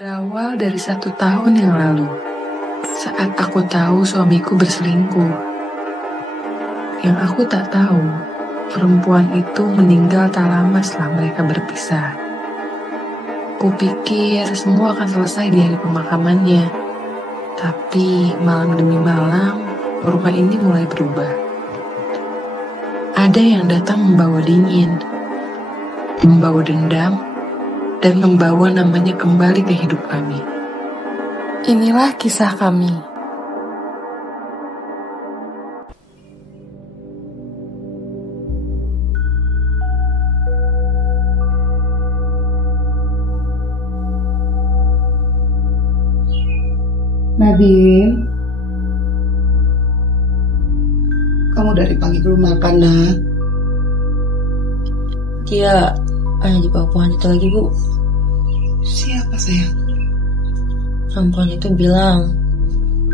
Berawal dari 1 tahun yang lalu, saat aku tahu suamiku berselingkuh. Yang aku tak tahu, perempuan itu meninggal tak lama setelah mereka berpisah. Kupikir semua akan selesai di hari pemakamannya. Tapi malam demi malam, rumah ini mulai berubah. Ada yang datang membawa dingin, membawa dendam, dan membawa namanya kembali ke hidup kami. Inilah kisah kami. Nadine, kamu dari pagi belum makan, nak? Dia hanya dibawa pohon itu lagi, Bu. Siapa, sayang? Perempuan itu bilang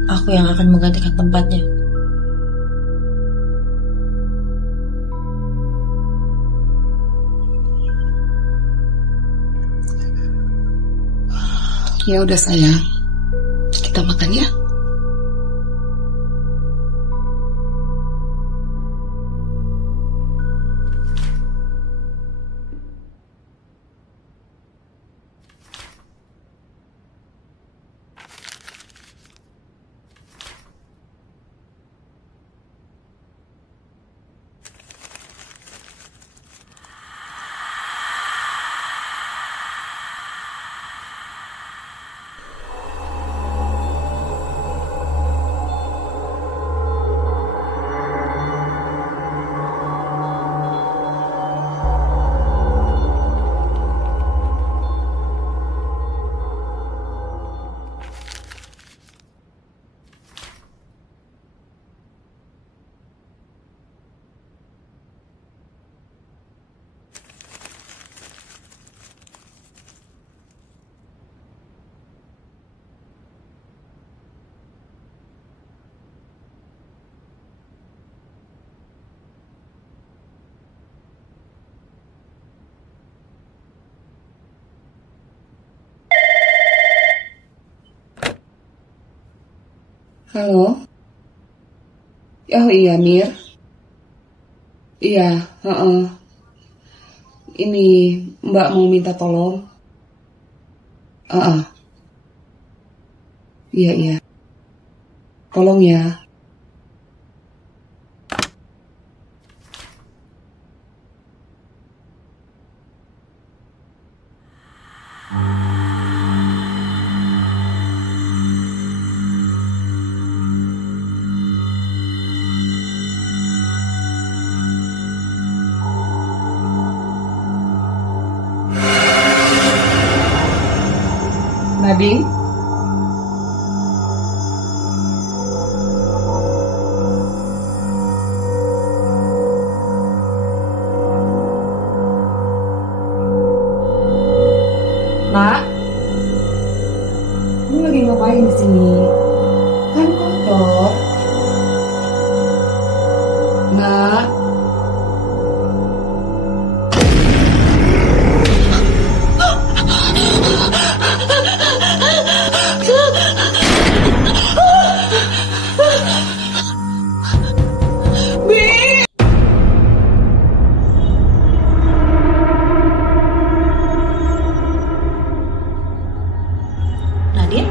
aku yang akan menggantikan tempatnya. Ya udah, sayang. Kita makan ya. Halo? Oh iya, Mir. Iya, Ini Mbak mau minta tolong. Iya. Tolong ya. Nadine? Nak? Kamu lagi ngapain di sini? Kan kotor. Nak? Nadine?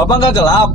Bapak nggak gelap?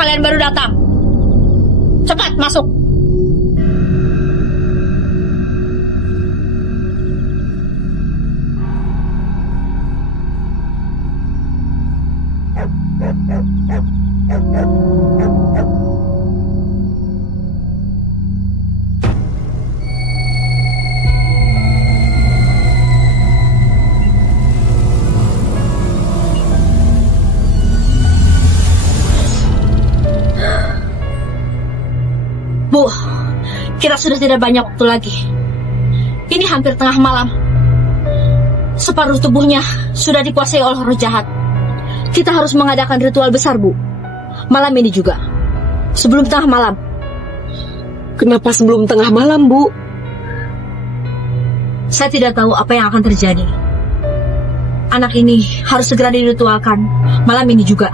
Kalian baru datang. Cepat masuk. Bu, kita sudah tidak banyak waktu lagi. Ini hampir tengah malam. Separuh tubuhnya sudah dikuasai oleh roh jahat. Kita harus mengadakan ritual besar, Bu. Malam ini juga. Sebelum tengah malam. Kenapa sebelum tengah malam, Bu? Saya tidak tahu apa yang akan terjadi. Anak ini harus segera diritualkan. Malam ini juga.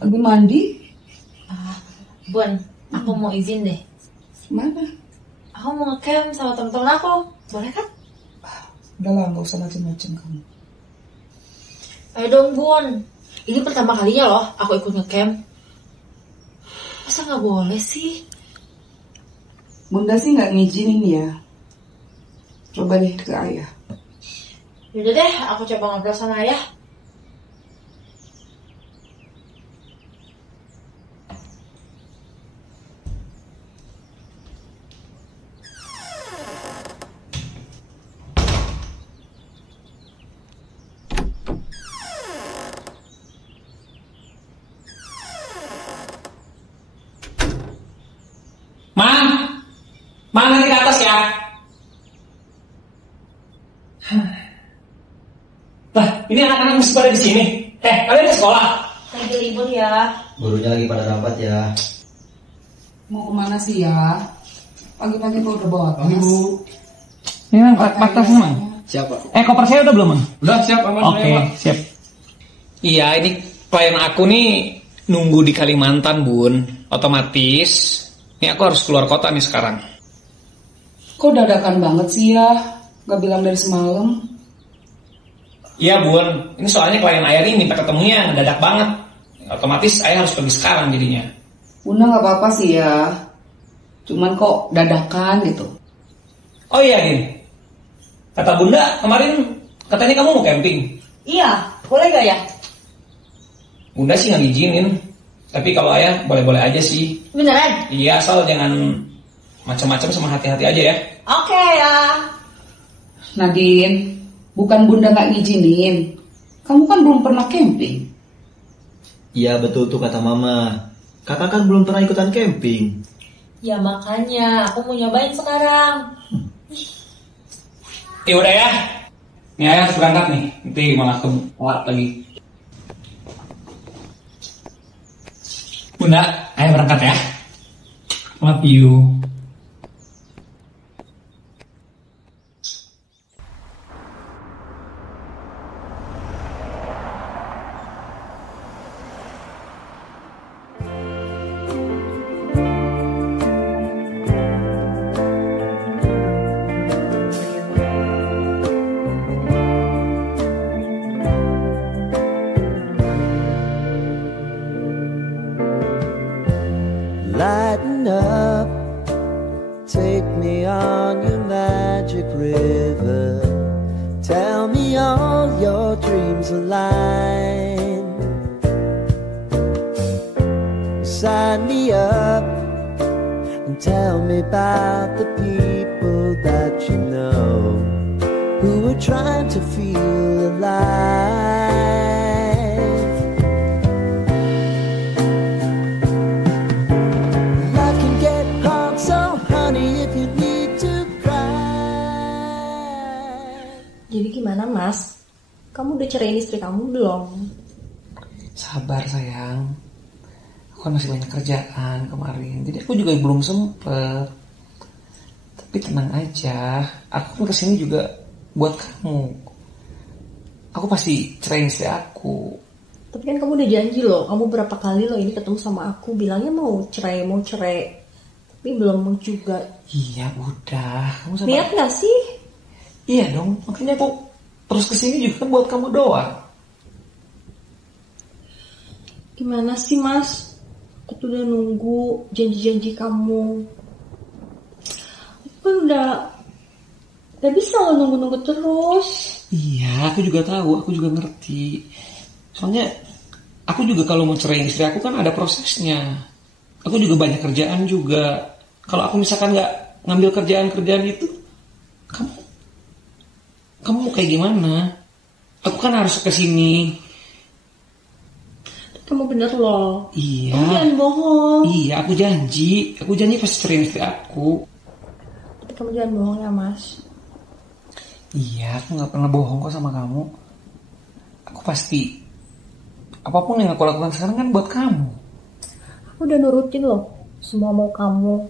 Lagi mandi. Bun, aku mau izin deh. Mana? Aku mau ngecamp sama temen-temen aku. Boleh kan? Udah lah, gak usah macem-macem kamu. Ayo dong, Bun. Ini pertama kalinya loh aku ikut ngecamp. Masa gak boleh sih? Bunda sih gak ngizinin ya. Coba deh ke ayah. Yaudah deh, aku coba ngobrol sama ayah. kelas ya. Lah, ini anak-anak masih pada di sini. Kalian ke sekolah? Lagi libur ya. Gurunya lagi pada rapat ya. Mau kemana sih ya? Pagi-pagi kok udah bawa tas. Bu. Ini kan tasnya, Mang. Siapa? Koper saya udah belum, Mang? Udah siap, aman. Oke, siap. Iya, ini klien aku nih nunggu di Kalimantan, Bun. Otomatis, ini aku harus keluar kota nih sekarang. Kok dadakan banget sih ya? Gak bilang dari semalam. Iya, Bun. Ini soalnya klien ayah ini minta ketemunya mendadak banget. Otomatis ayah harus pergi sekarang jadinya. Bunda gak apa-apa sih ya. Cuman kok dadakan gitu. Oh iya, Din. Kata Bunda, kemarin katanya kamu mau camping. Iya, boleh gak ya? Bunda sih nggak ngizinin. Tapi kalau ayah boleh-boleh aja sih. Beneran? Iya, asal jangan macam-macam sama hati-hati aja ya. Oke ya. Nadine, bukan Bunda gak ngizinin. Kamu kan belum pernah camping. Iya betul tuh kata Mama. Kakak kan belum pernah ikutan camping. Ya makanya, aku mau nyobain sekarang. Ya udah ya. Nih ayah harus berangkat nih. Nanti malah telat lagi. Bunda, ayah berangkat ya. Love you. Lighten up, take me on your magic river. Tell me all your dreams align. Sign me up and tell me about the people that you know who are trying to feel alive. Jadi gimana Mas? Kamu udah ceraiin istri kamu belum? Sabar sayang. Aku kan masih banyak kerjaan kemarin. Jadi aku juga belum sempet. Tapi tenang aja. Aku kan kesini juga buat kamu. Aku pasti ceraiin istri aku. Tapi kan kamu udah janji loh. Kamu berapa kali loh ini ketemu sama aku. Bilangnya mau cerai. Tapi belum mau juga. Iya udah. Kamu sabar. Lihat gak sih? Iya dong, makanya aku terus kesini juga buat kamu doang. Gimana sih Mas? Aku tuh udah nunggu janji-janji kamu. Aku kan udah bisa loh nunggu-nunggu terus. Iya, aku juga tahu, aku juga ngerti. Soalnya aku juga kalau mau cerai istri aku kan ada prosesnya. Aku juga banyak kerjaan juga. Kalau aku misalkan nggak ngambil kerjaan itu, kamu mau kayak gimana? Aku kan harus kesini. Kamu bener loh. Iya. Kamu jangan bohong. Iya, aku janji pasti cerai istri aku. Tapi kamu jangan bohong ya Mas. Iya, aku nggak pernah bohong kok sama kamu. Aku pasti apapun yang aku lakukan sekarang kan buat kamu. Aku udah nurutin loh semua mau kamu.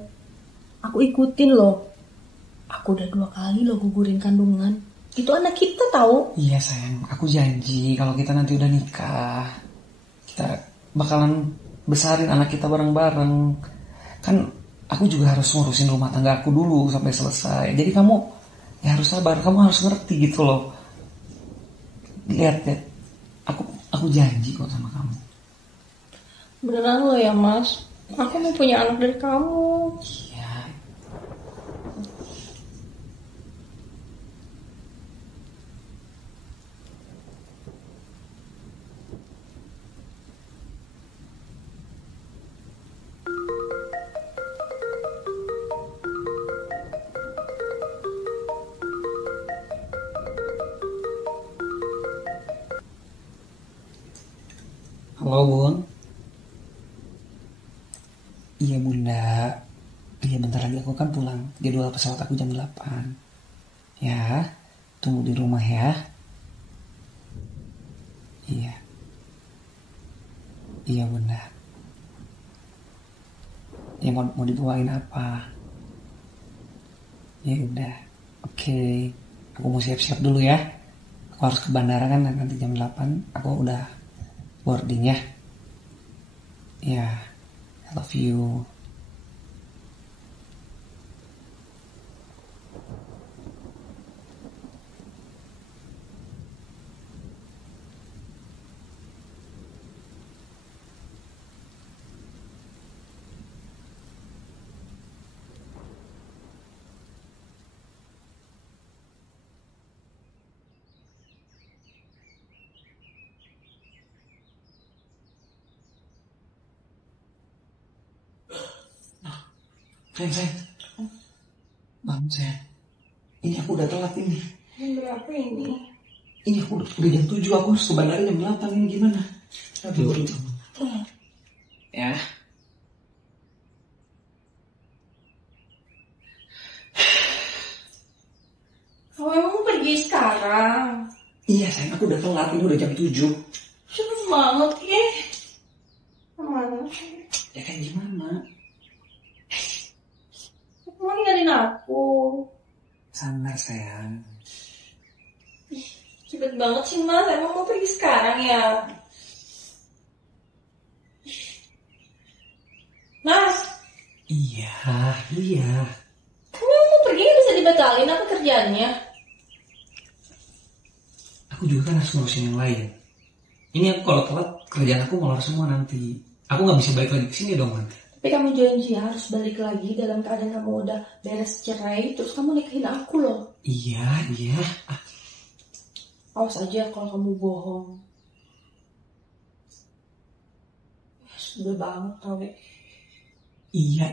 Aku ikutin loh. Aku udah 2 kali loh gugurin kandungan. Itu anak kita tahu. Iya sayang, aku janji kalau kita nanti udah nikah, kita bakalan besarin anak kita bareng-bareng. Kan aku juga harus ngurusin rumah tangga aku dulu sampai selesai. Jadi kamu ya harus sabar, kamu harus ngerti gitu loh. Lihat, aku janji kok sama kamu. Beneran loh ya Mas. Aku mau punya anak dari kamu. Iya. Halo Bun. Iya Bunda. Iya bentar lagi aku kan pulang. Jadwal pesawat aku jam 8. Ya, tunggu di rumah ya. Iya. Iya bunda. Ya mau dibawain apa? Ya udah. Oke. Aku mau siap-siap dulu ya. Aku harus ke bandara kan nanti jam 8. Aku udah boarding ya. Ya. I love you. Sayang. Bangun sayang. Ini aku udah telat ini. Jam berapa ini? Ini aku udah jam 7, aku harus ke bandara jam 8, ini gimana? Aduh. Ya. Oh, emang mau pergi sekarang? Iya sayang, aku udah telat, ini udah jam 7. Cepet banget ya. Kemana? Ya kan gimana? Mau ninggalin aku? Sabar sayang. Cepet banget sih mas, emang mau pergi sekarang ya? Mas, Iya. kamu mau pergi bisa dibatalin apa kerjaannya? Aku juga kan harus ngurusin yang lain. Ini aku kalau telat, kerjaan aku molor semua nanti. Aku gak bisa balik lagi ke sini dong nanti. Tapi kamu janji harus balik lagi dalam keadaan kamu udah beres cerai, terus kamu nikahin aku loh. Iya. Awas aja kalau kamu bohong. Sudah banget tau. Iya.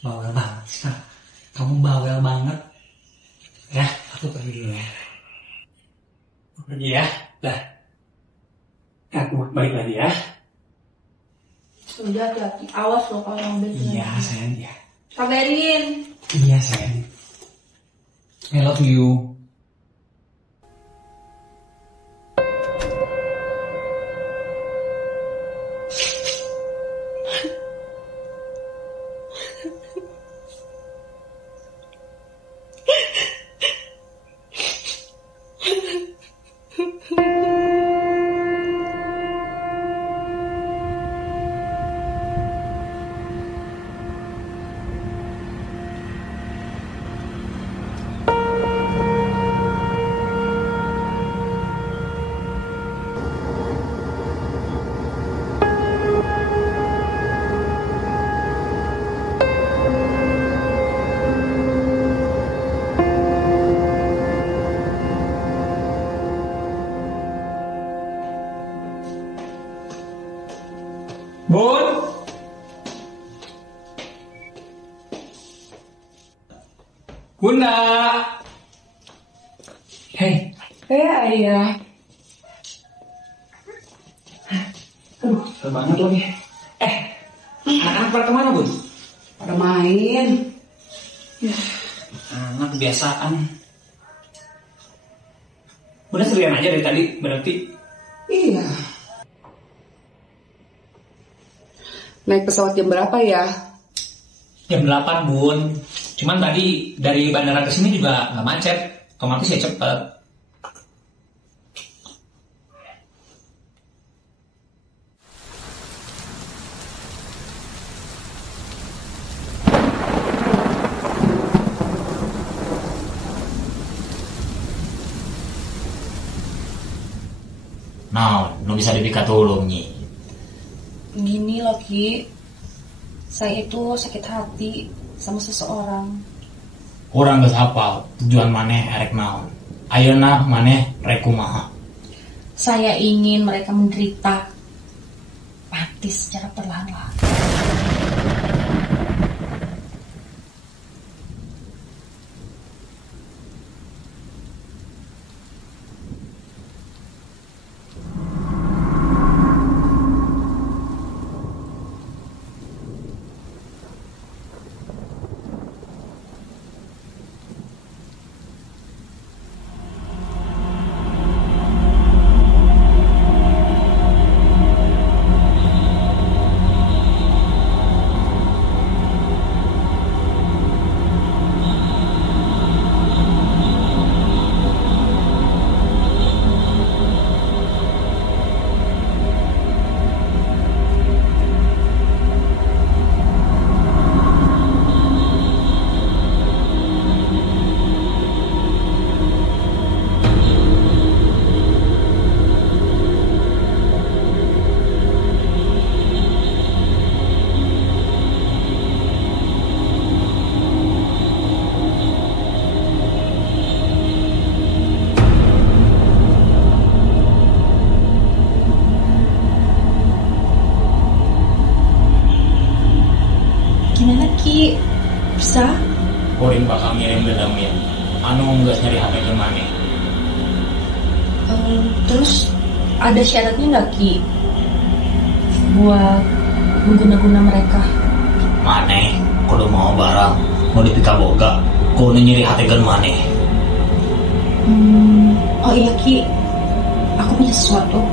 Bawel banget sih. Kamu bawel banget. Ya, aku pergi dulu ya. Aku pergi ya. Dah. Aku balik lagi ya. Udah hati-hati, awas loh kalau mobil. Iya sayang ya. Kabarin. Iya sayang. I love you. Bun. Bunda. Hei. Ayah. Aduh, susah banget lagi. Anak-anak pada kemana, Bun? Pada main. Anak kebiasaan. Bunda sendirian aja dari tadi, berarti. Iya. Naik pesawat jam berapa ya? Jam 8, Bun. Cuman tadi dari bandara ke sini juga nggak macet. Otomatis ya cepet. Nah, nu bisa dipikat dulu Nyi. Gini loh Ki, saya itu sakit hati sama seseorang. Kurang geus hafal tujuan maneh erek naon. Ayeuna maneh rek kumaha. Saya ingin mereka menderita mati secara perlahan-lahan. Kuring bakal ngirim dedemin anu geus nyeri HP ke maneh. Terus ada syaratnya nggak Ki? Buat mengguna-guna mereka. Maneh kudu mau barang mau dipikaboga kudu nyeri HP ke maneh. Oh iya Ki, aku punya sesuatu.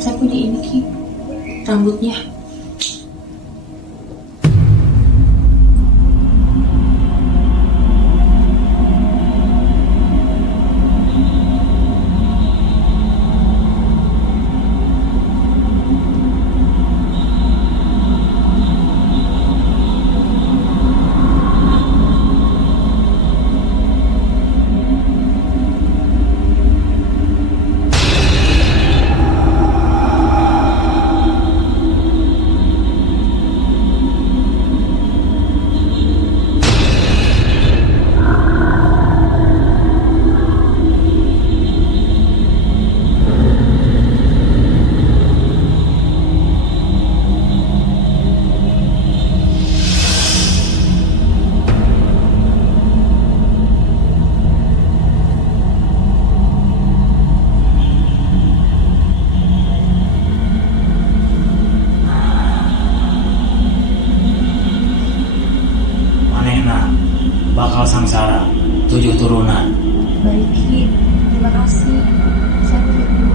Saya punya ini Ki, rambutnya. Bakal sangsara 7 turunan. Baik Ki, terima kasih. Saya pergi dulu.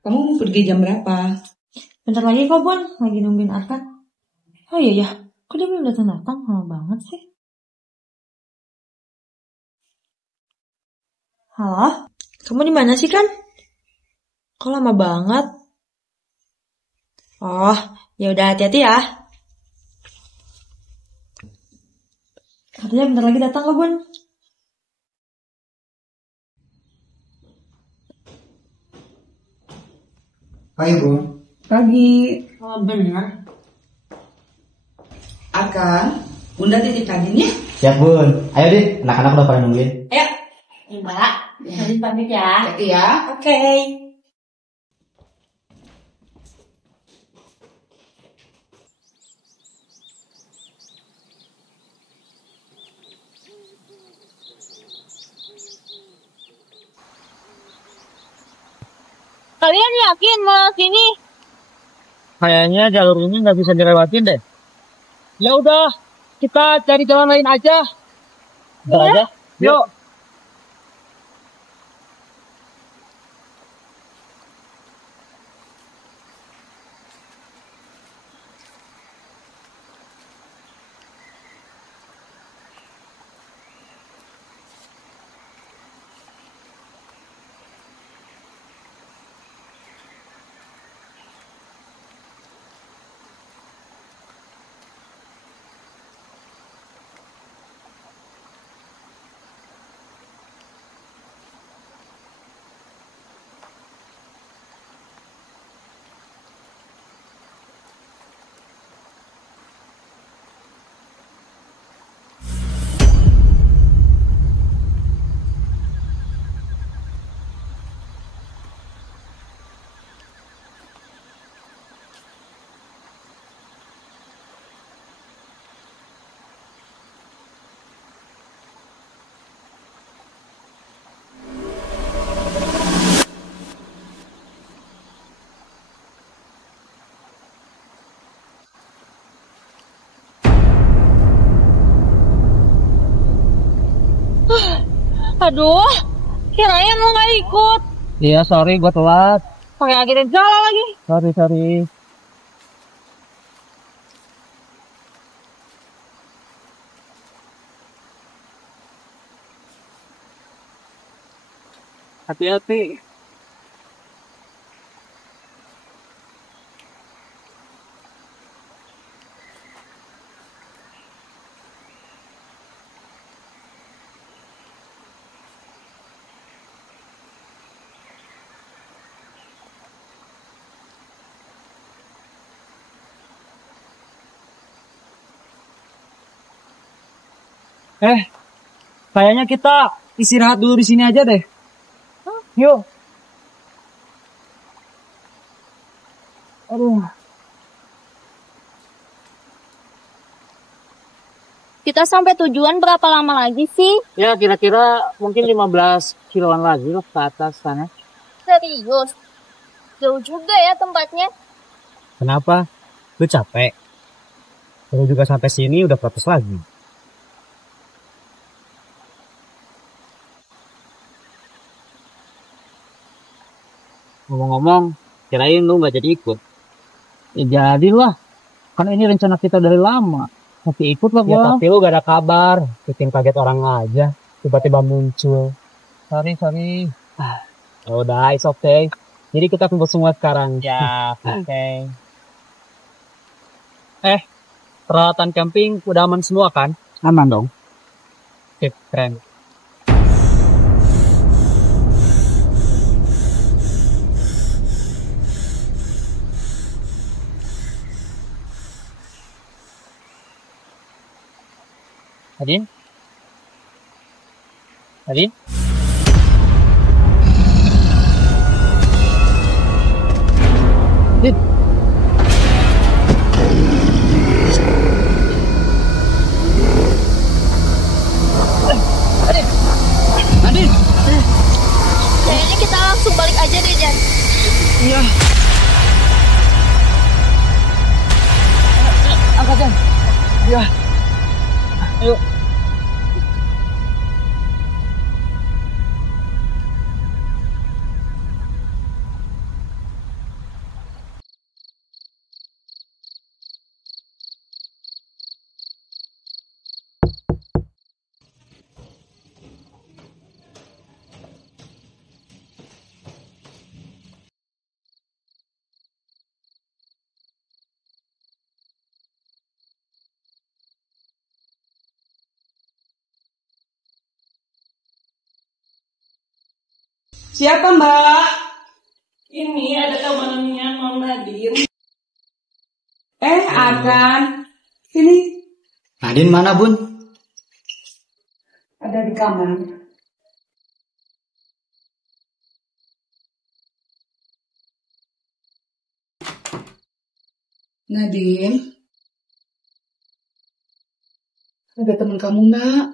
Kamu mau pergi jam berapa? Bentar lagi kok Bun, lagi nungguin Arkan. Oh iya ya, kok dia belum datang-datang? Lama banget sih. Halo, kamu di mana sih Kan? Kok lama banget? Oh, ya udah hati-hati ya. Katanya bentar lagi datang kok Bun. Hai Bun. Pagi. Oh bener. Arkan, Bunda titip Kadin ya? Siap Bun. Ayo deh, anak-anak udah pada nungguin. Ayo, Mbak. Nadine pamit ya. Iya. Oke. Kalian yakin mau sini? Kayaknya jalur ini nggak bisa dilewatin deh. Ya udah, kita cari jalan lain aja. Bentar aja. Yuk. Aduh, kirain lo gak ikut. Iya, sorry gue telat. Pakai akhirnya jalan lagi. Sorry. Hati-hati. Kayaknya kita istirahat dulu di sini aja deh. Yuk. Aduh. Kita sampai tujuan berapa lama lagi sih? Ya kira-kira mungkin 15 kiloan lagi loh ke atas sana. Serius? Jauh juga ya tempatnya. Kenapa? Lu capek? Lu juga sampai sini udah protes lagi. Ngomong-ngomong, kirain lu gak jadi ikut. Ya jadilah. Kan ini rencana kita dari lama. Tapi ikut lah gua. Ya tapi lu gak ada kabar. Bikin kaget orang aja. Tiba-tiba muncul. Sorry. Udah, it's okay. Jadi kita kumpul semua sekarang. Ya, oke. Peralatan camping udah aman semua kan? Aman dong. Oke, keren. Adin? Adin? Adin? Adin? Kayaknya kita langsung balik aja deh, Jan. Iya. Angkat, Jan. Iya. Ayo. Siapa Mbak? Ini ada tamunya Mam Nadine. Akan. Sini. Nadine mana, Bun? Ada di kamar. Nadine. Ada teman kamu, Nak.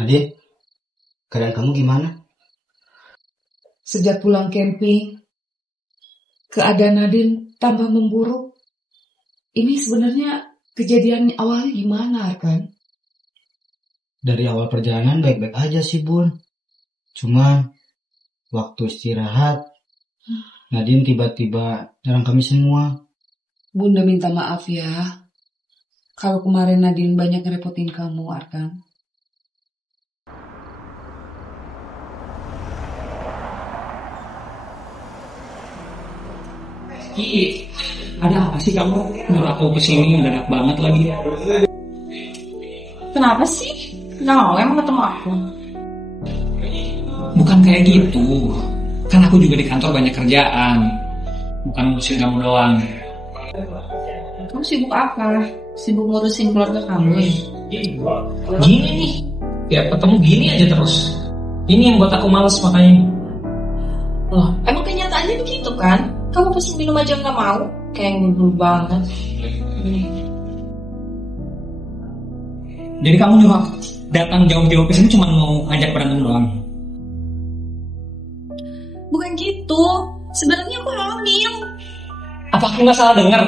Nadine, keadaan kamu gimana? Sejak pulang camping, keadaan Nadine tambah memburuk. Ini sebenarnya kejadian awalnya gimana, Arkan? Dari awal perjalanan baik-baik aja sih, Bun. Cuman, waktu istirahat, Nadine tiba-tiba nyerang kami semua. Bunda minta maaf ya. Kalau kemarin Nadine banyak ngerepotin kamu, Arkan. Ada apa sih kamu? Nyuruh aku kesini mendadak banget lagi. Kenapa sih? Nah, emang ketemu aku? Bukan kayak gitu. Kan aku juga di kantor banyak kerjaan. Bukan ngurusin kamu doang. Kamu sibuk apa? Sibuk ngurusin keluarga kamu ya? Gini nih. Ya ketemu gini aja terus. Ini yang buat aku males makanya. Loh, emang kenyataannya begitu kan? Kamu pesen minum aja nggak mau? Kayak ngubur banget. Jadi kamu nyuruh aku datang jauh-jauh ke sini cuma mau ngajak berantem doang? Bukan gitu. Sebenarnya aku hamil. Apa aku nggak salah dengar?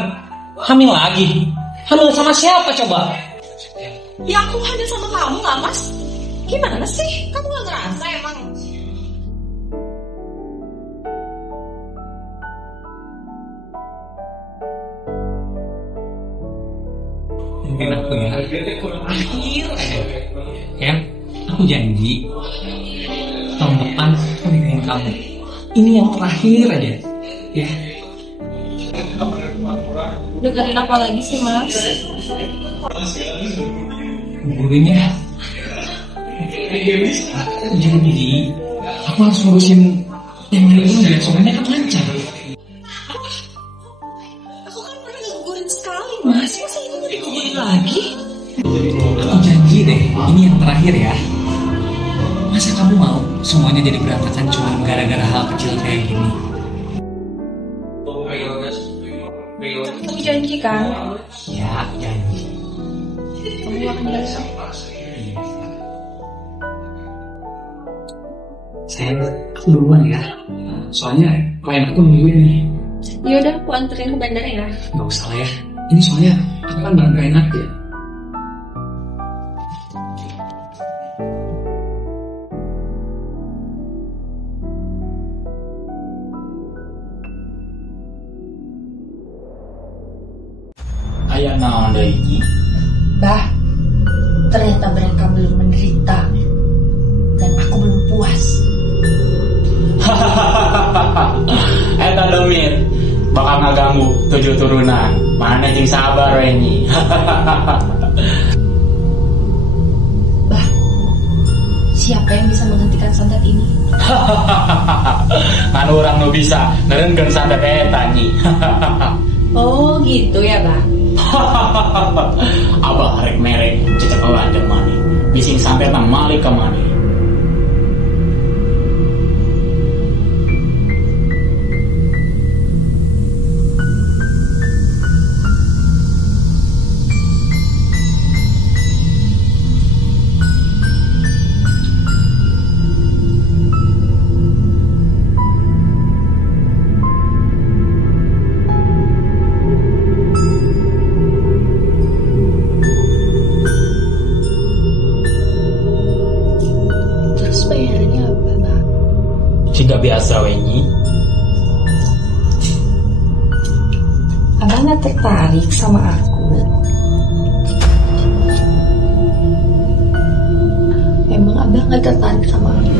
Hamil lagi? Hamil sama siapa coba? Ya aku hamil sama kamu nggak, Mas? Gimana sih? Kamu nggak ngerasa emang? Mungkin aku ya. Akhir aja. Ken, aku janji tahun depan aku nikahin kamu. Ini yang terakhir aja. Ya. Dengerin apa lagi sih, Mas? Gurunya. Jadi aku harus ngurusin yang lain dan soalnya kan lancar. Aku kan pernah ngegugurin sekali, Mas. Masa ini mau digugurin lagi? Aku janji deh, ini yang terakhir ya. Masa kamu mau semuanya jadi berantakan cuma gara-gara hal kecil kayak gini? Kamu janji kan? Ya, janji. Kamu akan datang. Sayang, aku duluan ya. Soalnya klien aku nungguin nih. Yaudah, aku anterin ke bandara ya. Gak usah lah ya. Ini soalnya aku kan barang gak enak ya. Ayah naon deui ini? Bah, ternyata mereka belum menderita. Dan aku belum puas. Eta demit bakal ngaganggu 7 turunan. Mana jeung sabar we ini. Bah, siapa yang bisa menghentikan santet ini? Kan urang nu bisa ngereungkeun santet eta nyi. Oh gitu ya, Bah. Abah rek merek cecek lanjut maneh. Bising santet nang malik ka maneh. Jika biasa wenyi. Abang gak tertarik sama aku. Emang abang gak tertarik sama aku?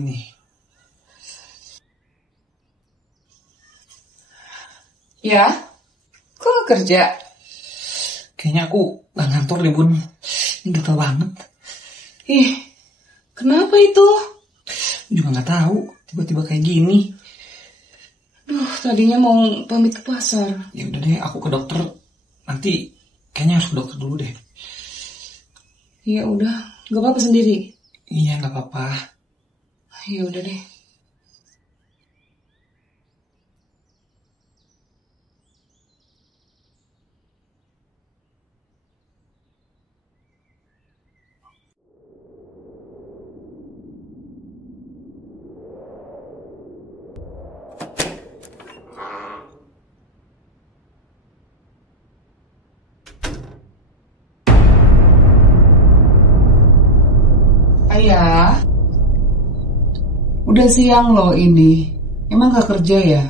ini. Ya? Kok nggak kerja? Kayaknya aku gak ngantor deh Bun. Ini gatel banget. Ih, kenapa itu? Aku juga gak tahu. Tiba-tiba kayak gini. Duh, tadinya mau pamit ke pasar. Ya udah deh, aku ke dokter. Nanti kayaknya harus ke dokter dulu deh. Ya udah, gak apa-apa sendiri. Iya, gak apa-apa. Ya udah deh. Ayah, udah siang loh ini. Emang gak kerja ya?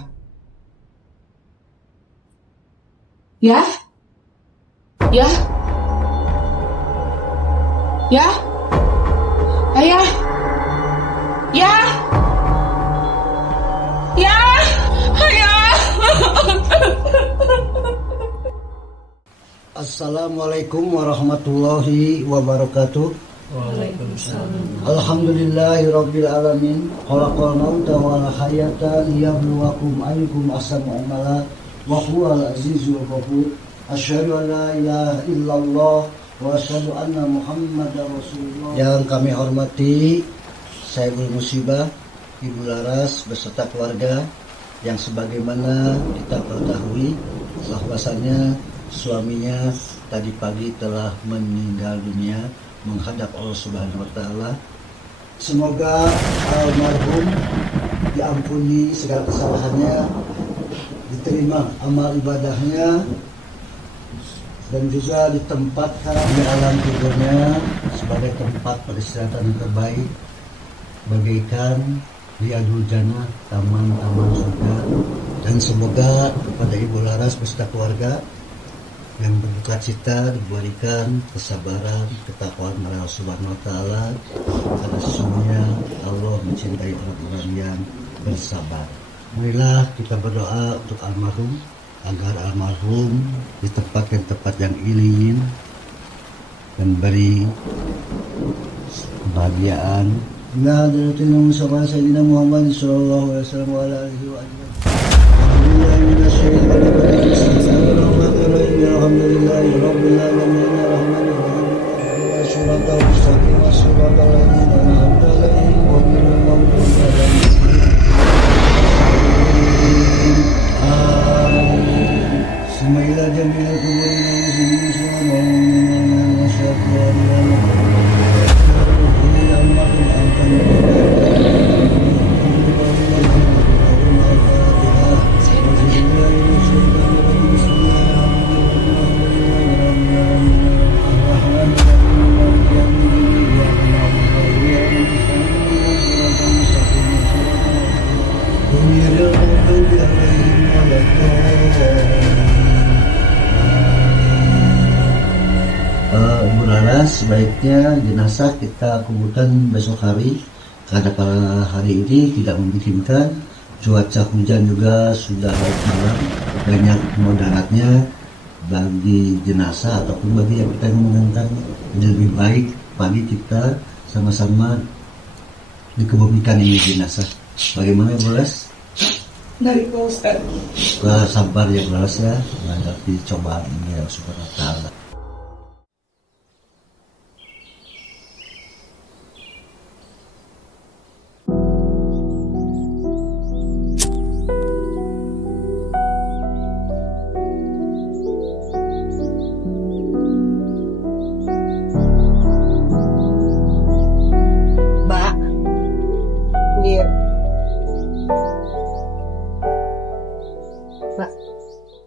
Ya? Ya? Ya? Ayah? Ya? Ya? Ayah? Assalamualaikum warahmatullahi wabarakatuh. Alhamdulillahi alamin. Khalaqal mauta wal hayata liyabluwakum ayyukum ahsanu amala wa huwal azizul ghafur. Asyhadu an la ilaha illallah wa asyhadu anna Muhammadar Rasulullah. Yang kami hormati Saibul Musibah Ibu Laras beserta keluarga, yang sebagaimana kita ketahui bahwasannya suaminya tadi pagi telah meninggal dunia menghadap Allah Subhanahu wa Ta'ala. Semoga almarhum diampuni segala kesalahannya, diterima amal ibadahnya, dan juga ditempatkan di alam kuburnya sebagai tempat peristirahatan yang terbaik, bagaikan riyadul jannah, taman-taman surga. Dan semoga kepada Ibu Laras beserta keluarga yang berduka cita diberikan kesabaran, ketakwaan oleh Allah Subhanahu wa Ta'ala, karena sesungguhnya Allah mencintai orang-orang yang bersabar. Marilah kita berdoa untuk almarhum agar almarhum ditempatkan tempat yang ingin dan beri kebahagiaan. Nah, dari Muhammad Sayyidina Muhammad sallallahu alaihi wasallam wa ala alihi wa ajmain. Alhamdulillahi rabbil alamin arrahmanir rahim syuratal mustaqim syuratal ladzina an'amta alaihim ghairil maghdubi alaihim. Semailah jami'al kuburina muslimin sallallahu wa sallam. Ibu Laras, sebaiknya jenazah kita kuburkan besok hari, karena pada hari ini tidak memungkinkan. Cuaca hujan juga sudah larut malam, banyak mudaratnya bagi jenazah ataupun bagi yang kita mengangkat. Lebih baik pagi kita sama-sama dikebumikan ini jenazah. Bagaimana Ibu Laras? Dari Pak Ustaz. Sabar ya Bu Laras ya, menghadapi cobaan ini ya Subhanahu wa Ta'ala.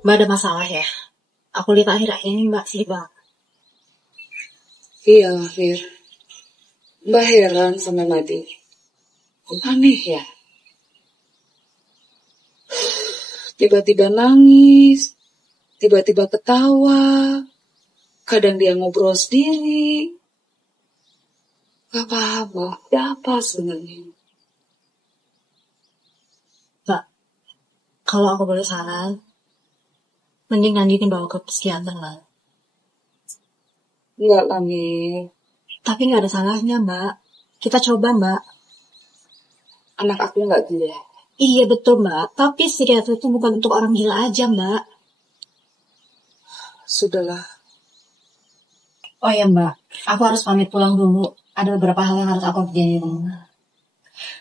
Mbak ada masalah ya? Aku lihat akhir-akhir ini Mbak sibuk banget. Iya, Fir. Mbak heran sama Madi. Aneh ya. Tiba-tiba nangis, tiba-tiba ketawa, kadang dia ngobrol sendiri. Gak paham loh, ada apa sebenarnya? Kalau aku boleh saran, mending Nandini bawa ke psikiater lah. Enggak lah, Mir. Tapi nggak ada salahnya, Mbak. Kita coba, Mbak. Anak aku nggak gila. Iya betul, Mbak. Tapi psikiater itu bukan untuk orang gila aja, Mbak. Sudahlah. Oh ya, Mbak. Aku harus pamit pulang dulu. Ada beberapa hal yang harus aku kerjain di rumah.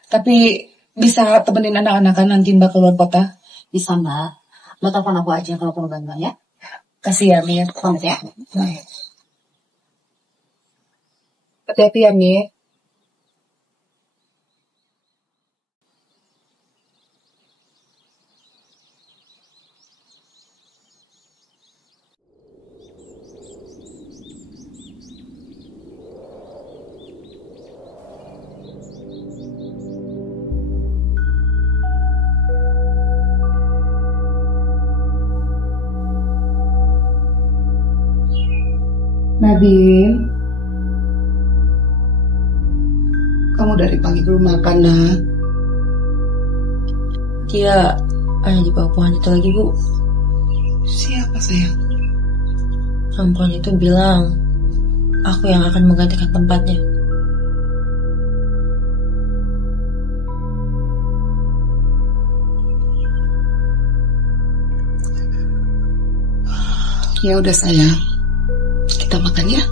Tapi bisa temenin anak-anak kan nanti Mbak keluar kota? Bisa, Mbak. Mbak telepon aku aja kalau perlu bantuan ya. Kasih ya, Mir. Pamit ya. Hati-hati ya, Mir. Nadine, kamu dari pagi belum makan, nak? Dia ada di bawah pohon itu lagi, Bu. Siapa, sayang? Perempuan itu bilang aku yang akan menggantikan tempatnya. Ya udah, sayang. Kita makan ya.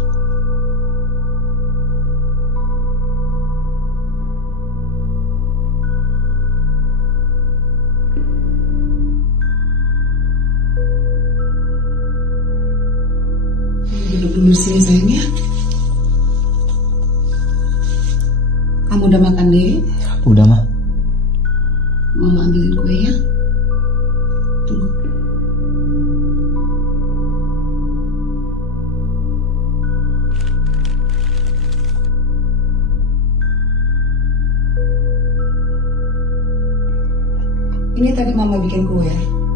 Duduk dulu sini, sayang ya. Kamu udah makan deh? Udah, Ma. Mama ambilin kue ya. Tunggu. Ini tadi Mama bikin kue.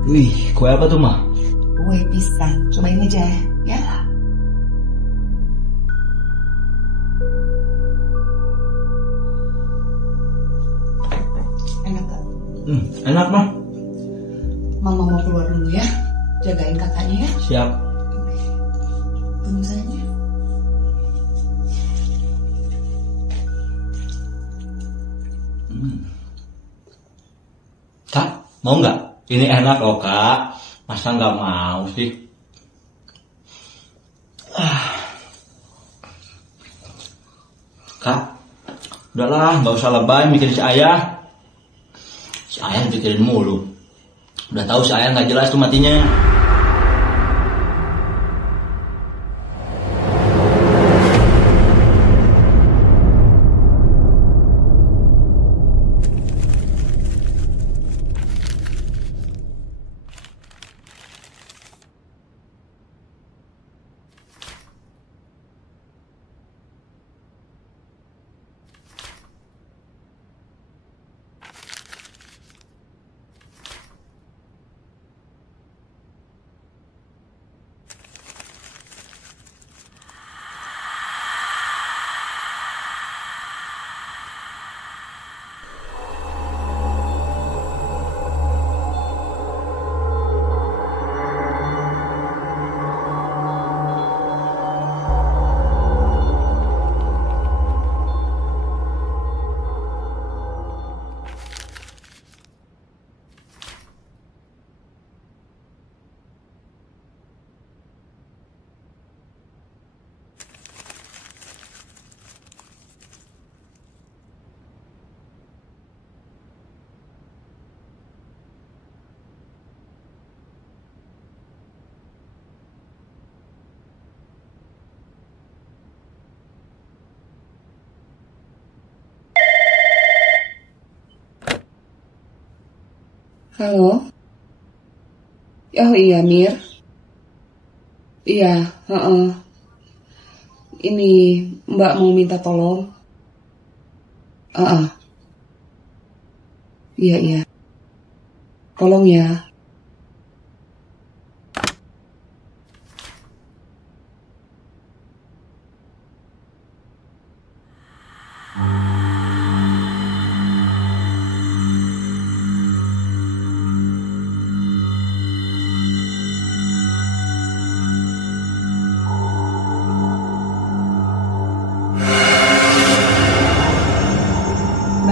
Wih, kue apa tuh, Ma? Kue pisang. Cobain aja ya. Enak gak? Enak, Ma. Mama mau keluar dulu ya. Jagain kakaknya ya. Siap. Tunggu saja. Kak, mau nggak? Ini enak loh, Kak. Masa nggak mau sih? Kak, udahlah, nggak usah lebay mikirin si Ayah. Si Ayah pikirin mulu. Udah tahu si Ayah nggak jelas tuh matinya. Halo? Oh iya, Mir. Iya, Ini Mbak mau minta tolong. Iya, iya. Tolong ya.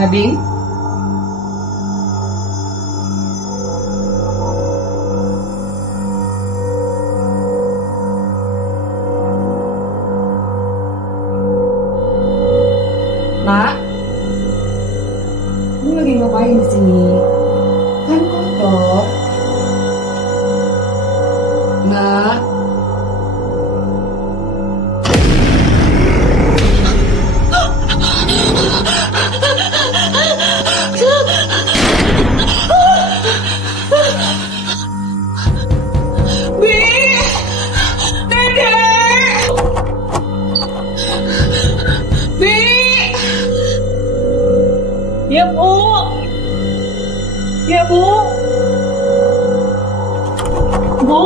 Nadine? Nak? Kamu lagi ngapain di sini? Kan kotor. Nak? Ya Bu. Ya Bu. Bu.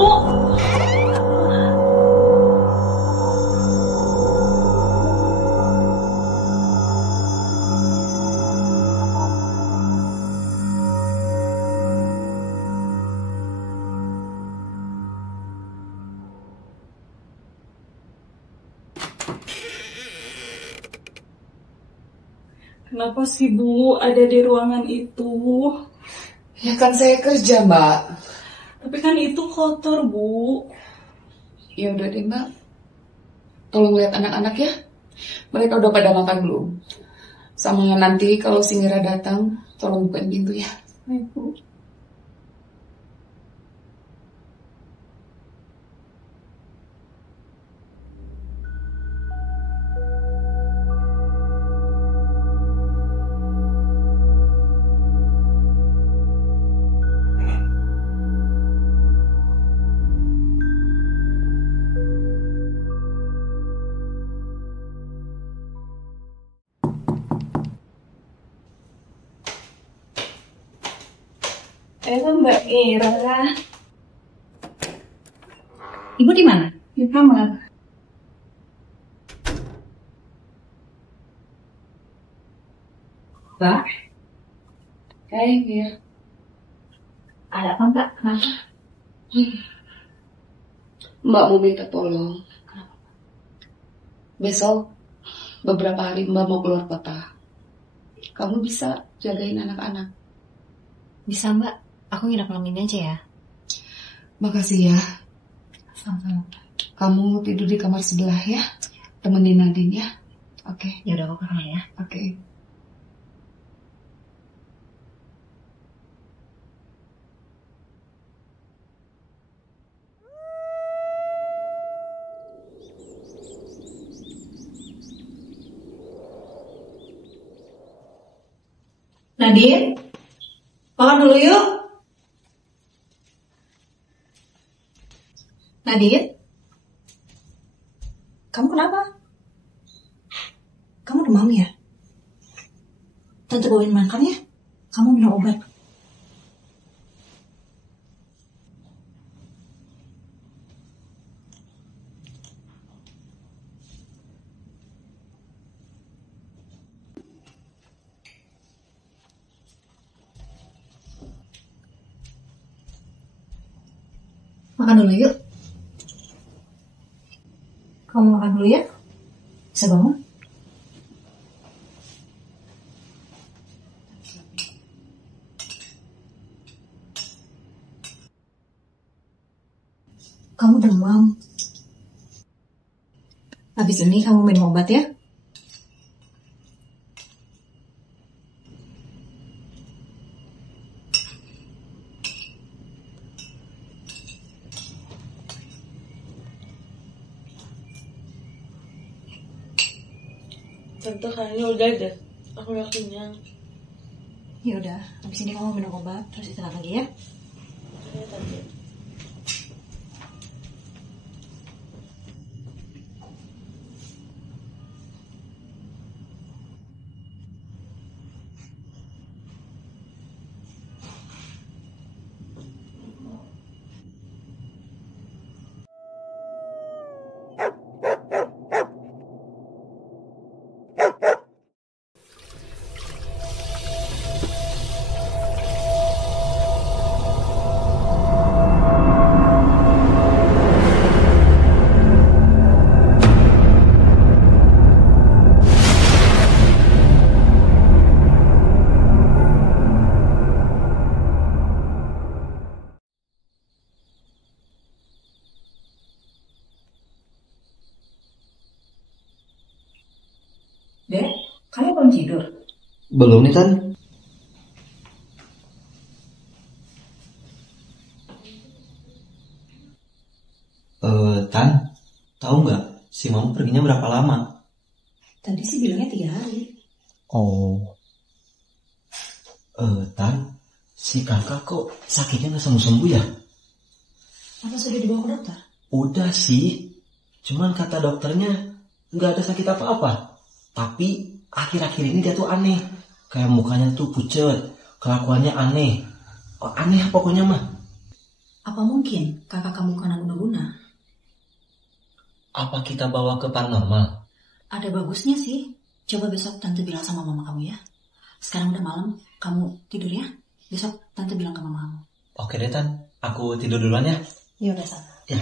Kenapa sih Bu ada di ruangan itu? Ya kan saya kerja, Mbak. Tapi kan itu kotor, Bu. Ya udah deh, Mbak. Tolong lihat anak-anak ya. Mereka udah pada makan belum? Sama nanti kalau si Mira datang, tolong bukain pintu ya. Baik, Bu. Mbak Ira. Ibu di mana? Di kamar. Mbak, Hai, Mir. ada apa Mbak? Kenapa? Mbak mau minta tolong. Besok, beberapa hari Mbak mau keluar kota. Kamu bisa jagain anak-anak. Bisa Mbak, aku nginep malam ini aja ya. Makasih ya. Sama-sama. Kamu tidur di kamar sebelah ya. Temenin Nadine ya. Oke. Ya udah aku ke kamar ya. Oke. Nadine, makan dulu yuk. Nadine, kamu kenapa? Kamu demam ya? Tante bawain makan ya. Kamu minum obat. Makan dulu yuk. Kamu makan dulu ya. Bisa bangun? Kamu demam. Habis ini kamu minum obat ya. Tante kayaknya udah deh. Aku udah kenyang. Ya udah, habis ini kamu minum obat terus istirahat lagi ya. Iya, Tante. Kamu belum tidur? Belum nih, Tan. Tan, tahu nggak si Mama perginya berapa lama? Tadi sih bilangnya 3 hari. Oh. Tan, si kakak kok sakitnya nggak sembuh-sembuh ya? Apa sudah dibawa ke dokter? Udah sih, cuman kata dokternya nggak ada sakit apa-apa. Tapi akhir-akhir ini dia tuh aneh, kayak mukanya tuh pucet, kelakuannya aneh. Oh, aneh pokoknya mah. Apa mungkin kakak kamu kena guna-guna? Apa kita bawa ke paranormal? Ada bagusnya sih. Coba besok tante bilang sama mama kamu ya. Sekarang udah malam, kamu tidur ya. Besok tante bilang ke mama kamu. Oke deh, Tan. Aku tidur duluan ya. Ya udah sana. Ya.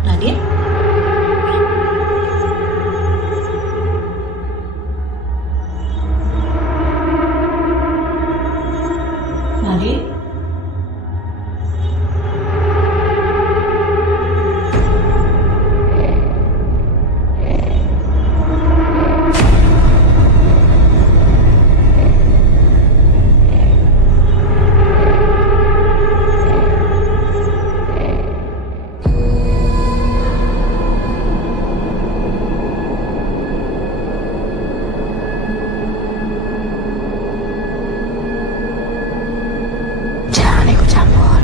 Nadine? Nadine? Jangan ikut campur.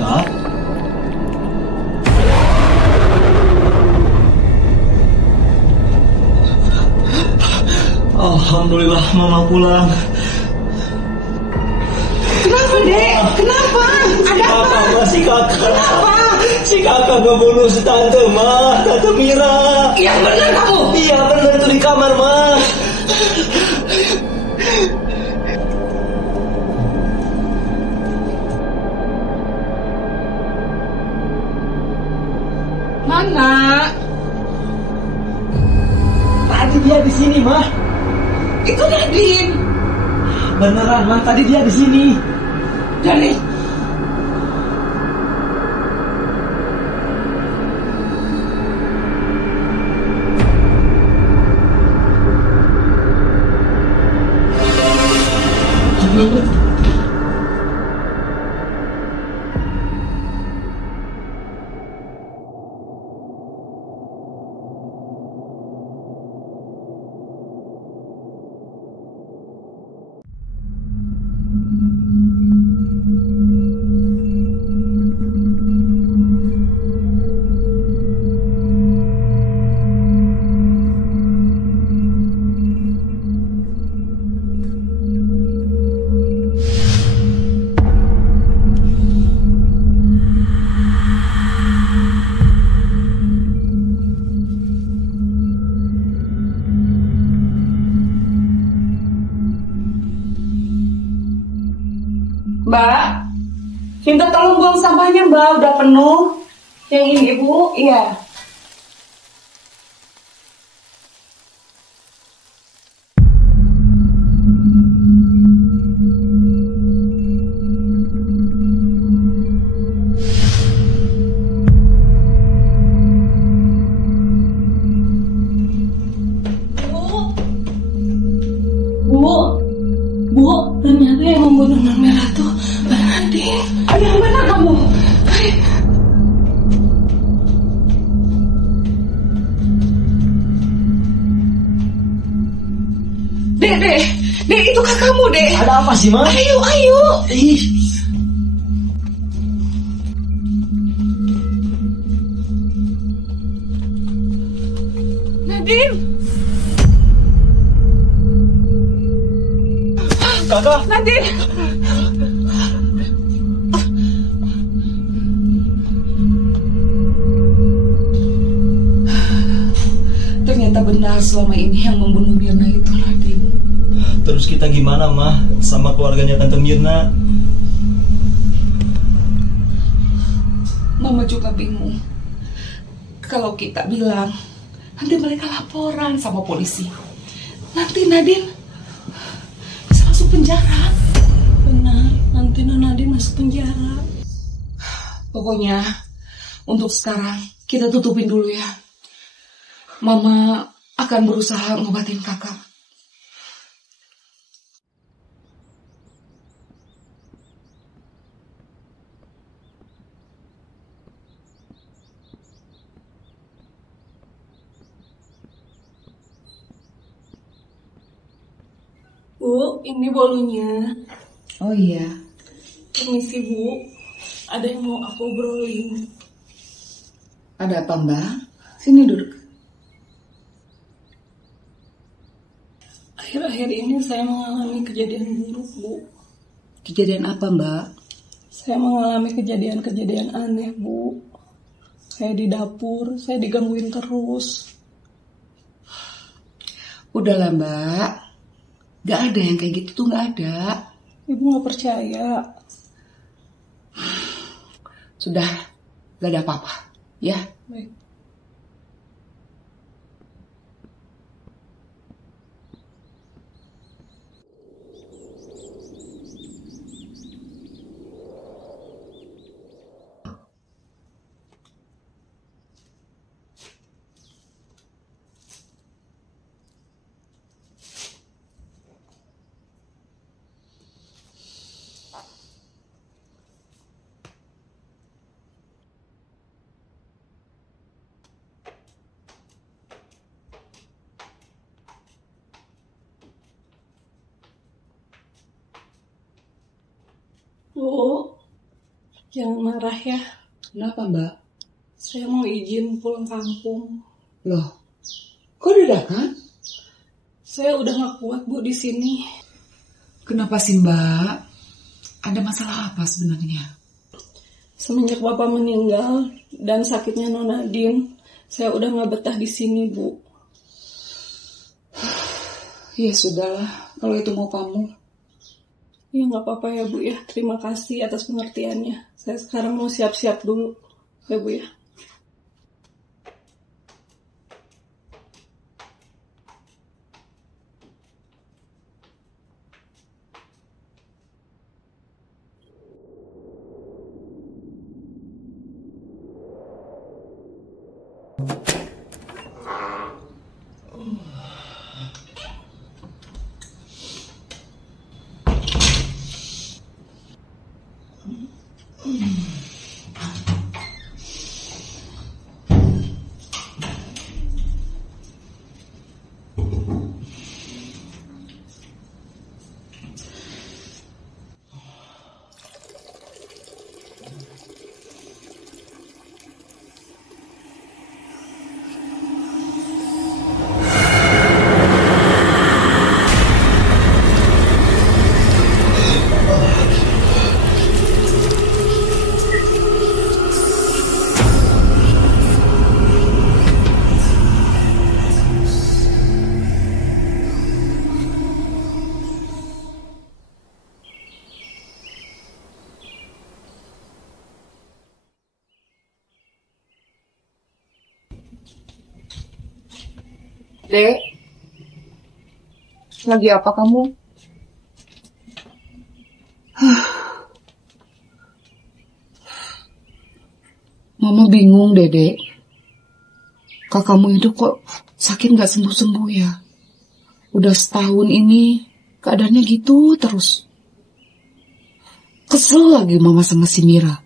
Kak? Alhamdulillah Mama pulang. Kenapa, Dek? Kenapa? Ada apa? Si kakak. Kenapa? Si kakak ngebunuh si tante, Ma. Tante Mira. Yang benar kamu? Iya benar, itu di kamar, Ma. Mana? Tadi dia di sini, Ma. Itu Nadine. Beneran, Ma. Tadi dia di sini. Jadi Mbak, minta tolong buang sampahnya Mbak, udah penuh. Yang ini Ibu, iya. Bu, ternyata yang membunuh Non Merah tuh Mbak Nadine. Ayo, yang mana kamu? Dek, itu kan kamu, Dek. Ada apa sih, Ma? Ayo. Ih. Nadine. Kakak. Nadine. Ternyata benar selama ini yang membunuh Mirna itu Nadine. Terus kita gimana, Mah? Sama keluarganya Tante Mirna? Mama juga bingung. Kalau kita bilang, nanti mereka laporan sama polisi. Nanti Nadine bisa masuk penjara. Benar, nanti Non Nadine masuk penjara. Pokoknya, untuk sekarang kita tutupin dulu ya. Mama akan berusaha ngobatin kakak. Bu, ini bolunya. Oh iya. Permisi Bu, ada yang mau aku obrolin. Ada apa Mbak? Sini duduk. Akhir-akhir ini saya mengalami kejadian buruk Bu. Kejadian apa Mbak? Saya mengalami kejadian-kejadian aneh Bu. Kayak di dapur, saya digangguin terus. Udahlah Mbak, gak ada yang kayak gitu tuh, gak ada. Ibu gak percaya. Sudah, gak ada apa-apa, ya. Baik. Bu, jangan marah ya. Kenapa Mbak? Saya mau izin pulang kampung. Loh, kok dadakan? Saya udah gak kuat Bu di sini. Kenapa sih Mbak? Ada masalah apa sebenarnya? Semenjak Bapak meninggal dan sakitnya Non Nadine, saya udah gak betah di sini Bu. Ya sudahlah, kalau itu mau kamu. Ya gak apa-apa ya Bu ya. Terima kasih atas pengertiannya. Saya sekarang mau siap-siap dulu ya Bu ya. Dek, lagi apa kamu? Mama bingung, Dek. Kakakmu itu kok sakit gak sembuh-sembuh ya? Udah setahun ini keadaannya gitu terus. Kesel lagi Mama sama si Mira.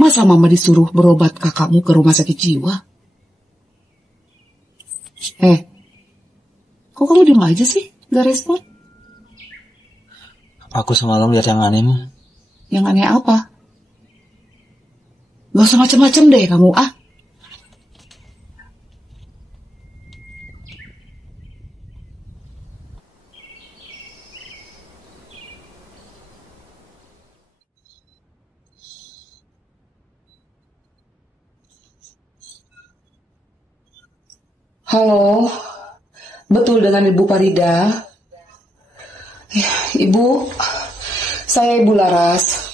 Masa Mama disuruh berobat kakakmu ke rumah sakit jiwa? Kok kamu diem aja sih? Gak respon? Aku semalam lihat yang aneh mah. Yang aneh apa? Gak usah macem-macem deh kamu, ah. Halo, betul dengan Ibu Farida. Ya, Ibu, saya Ibu Laras.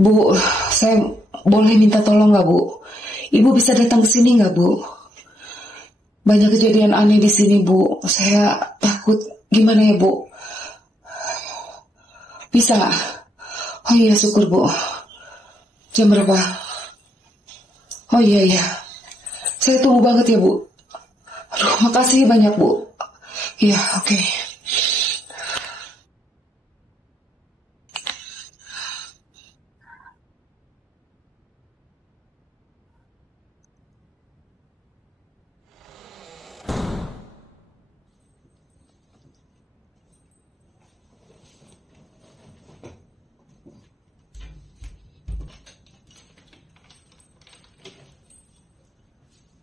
Bu, saya boleh minta tolong nggak Bu? Ibu bisa datang ke sini nggak Bu? Banyak kejadian aneh di sini Bu. Saya takut. Gimana ya Bu? Bisa nggak? Oh iya, syukur Bu. Jam berapa? Oh iya. Saya tunggu banget ya Bu. Aduh, makasih banyak Bu. Iya, oke.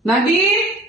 Nadine?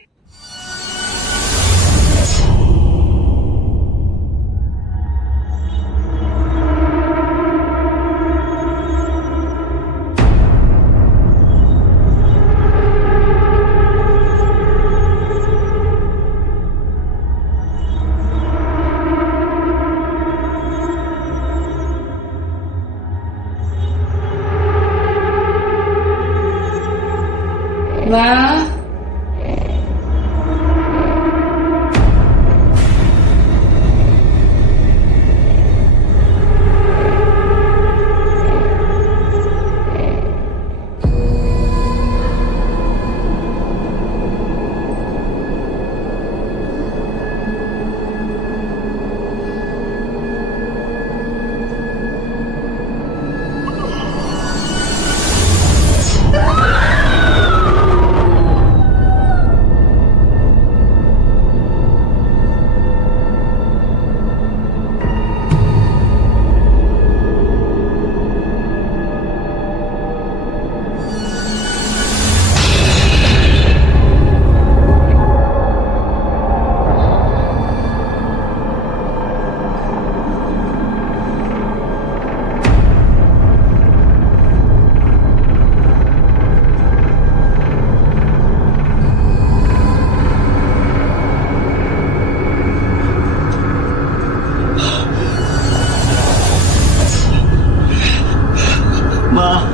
Nah,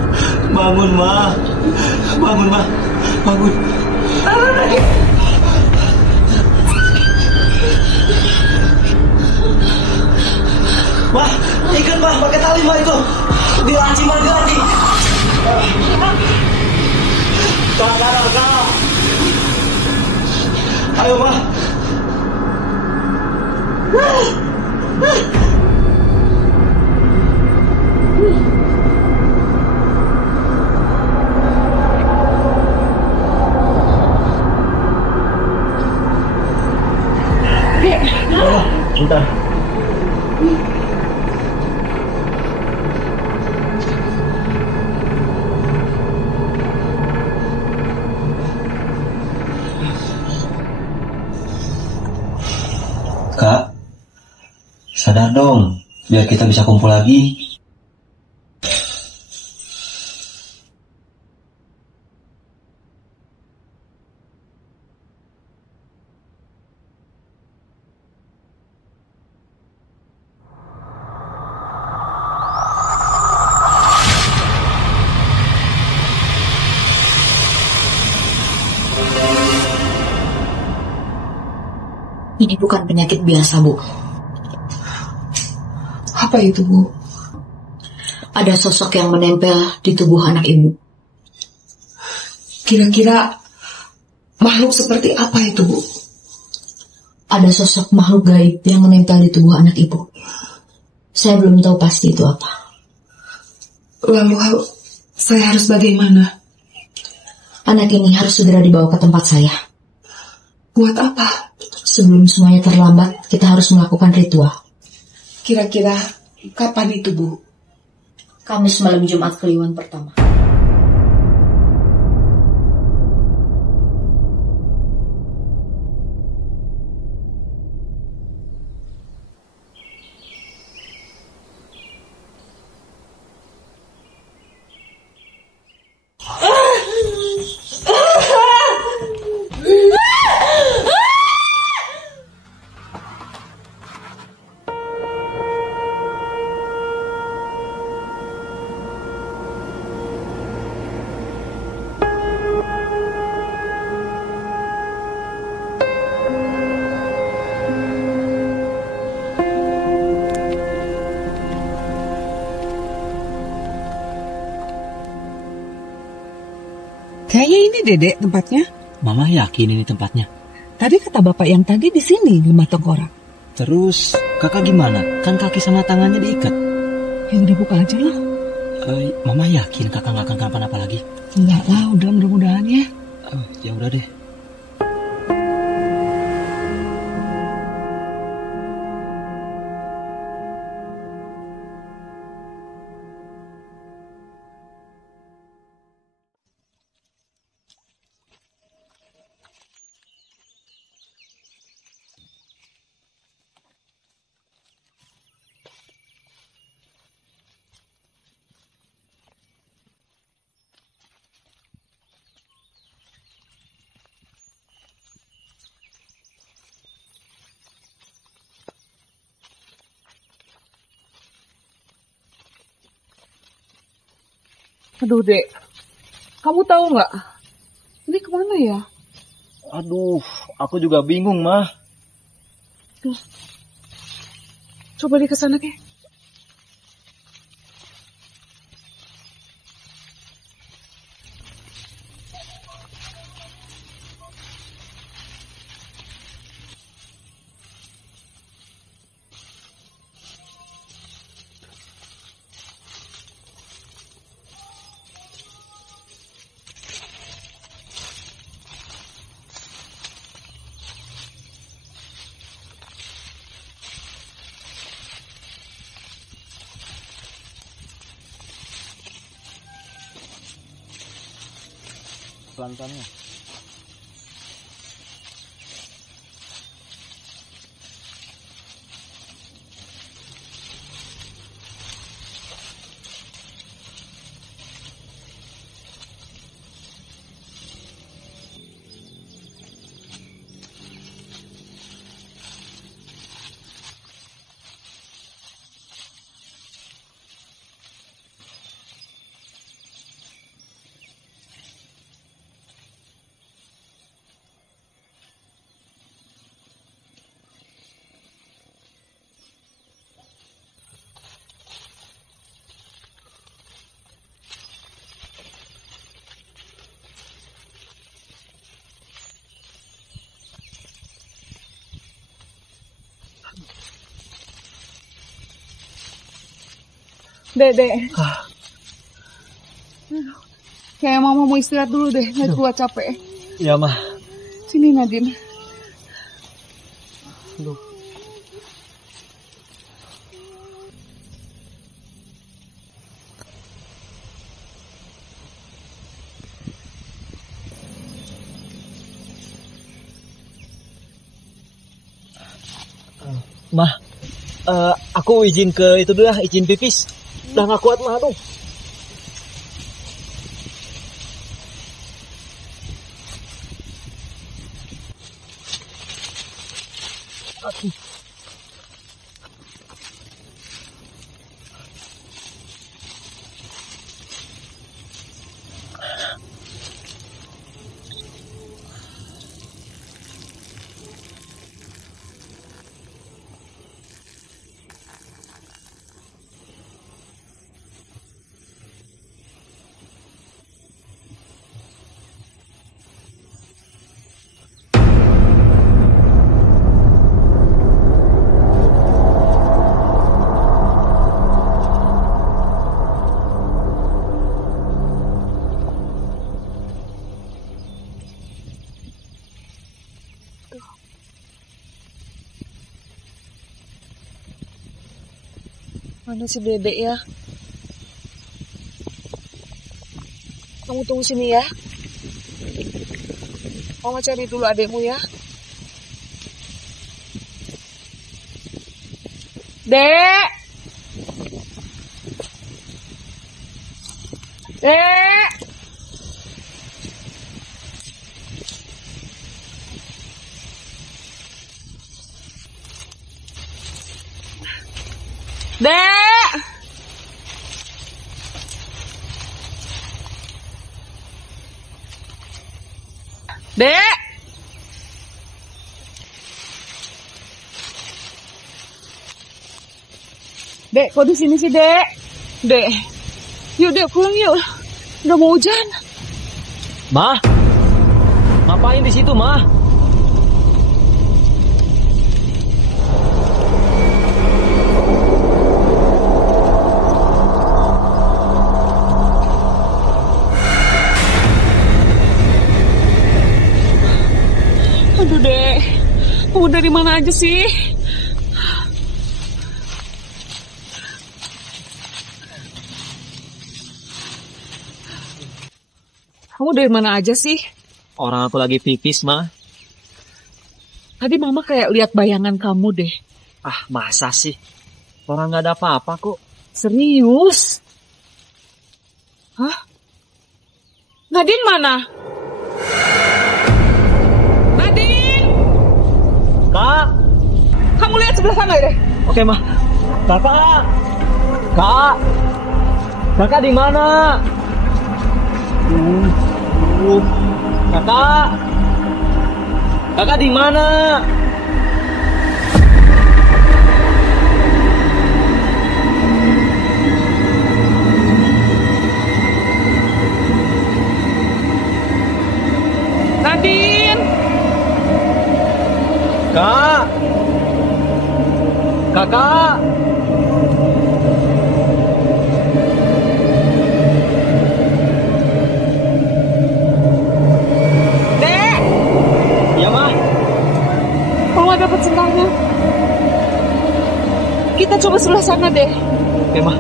bangun Ma. Bangun Ma. Bangun. Wah, ikan Ma, pakai tali Ma itu. Di laci Ma, di laci. Kak. Ayo Ma. Bentar. Kak, sadar dong, biar kita bisa kumpul lagi. Ini bukan penyakit biasa, Bu. Apa itu, Bu? Ada sosok yang menempel di tubuh anak Ibu. Kira-kira makhluk seperti apa itu, Bu? Ada sosok makhluk gaib yang menempel di tubuh anak Ibu. Saya belum tahu pasti itu apa. Lalu saya harus bagaimana? Anak ini harus segera dibawa ke tempat saya. Buat apa? Sebelum semuanya terlambat, kita harus melakukan ritual. Kira-kira kapan itu, Bu? Kamis malam Jumat Kliwon pertama. Kayaknya ini Dedek tempatnya. Mama yakin ini tempatnya. Tadi kata bapak yang tadi di sini, Lemah Tengkorak. Terus kakak gimana? Kan kaki sama tangannya diikat. Ya udah buka aja lah. Mama yakin kakak nggak akan kenapa-napa lagi? Enggak lah, udah mudah-mudahan ya. Ya udah deh. Aduh, Dek. Kamu tahu nggak? Ini kemana ya? Aduh, aku juga bingung, Mah. Tuh. Coba dia ke sana, Kek. Pelan-pelannya. Dek. Kayak mama mau istirahat dulu deh, nggak kuat capek. Ya, Mah. Sini Nadine. Aduh. Mah, aku izin ke itu dulu ya, izin pipis. Udah gak kuat, Mah, aduh. Mana si Bebek ya? Kamu tunggu sini ya. Mama cari dulu adekmu ya. Dek! Dek! Dek! Dek! Dek, kok di sini sih, Dek? Dek. Yuk, Dek, pulang yuk. Udah mau hujan. Ma? Ngapain di situ, Ma? Aduh, Dek. Kamu dari mana aja sih? Kamu dari mana aja sih? Orang aku lagi pipis, Ma. Tadi Mama kayak lihat bayangan kamu deh. Ah, masa sih? Orang nggak ada apa-apa kok. Serius? Hah? Nadine mana? Nadine! Kak! Kamu lihat sebelah sana deh. Oke, Ma. Kakak! Kak! Kakak di mana? Kakak! Kakak di mana? Nadine! Kak! Kakak! Dek! Ya, Ma. Mama dapat sinyalnya. Kita coba sebelah sana deh. Oke, Ma.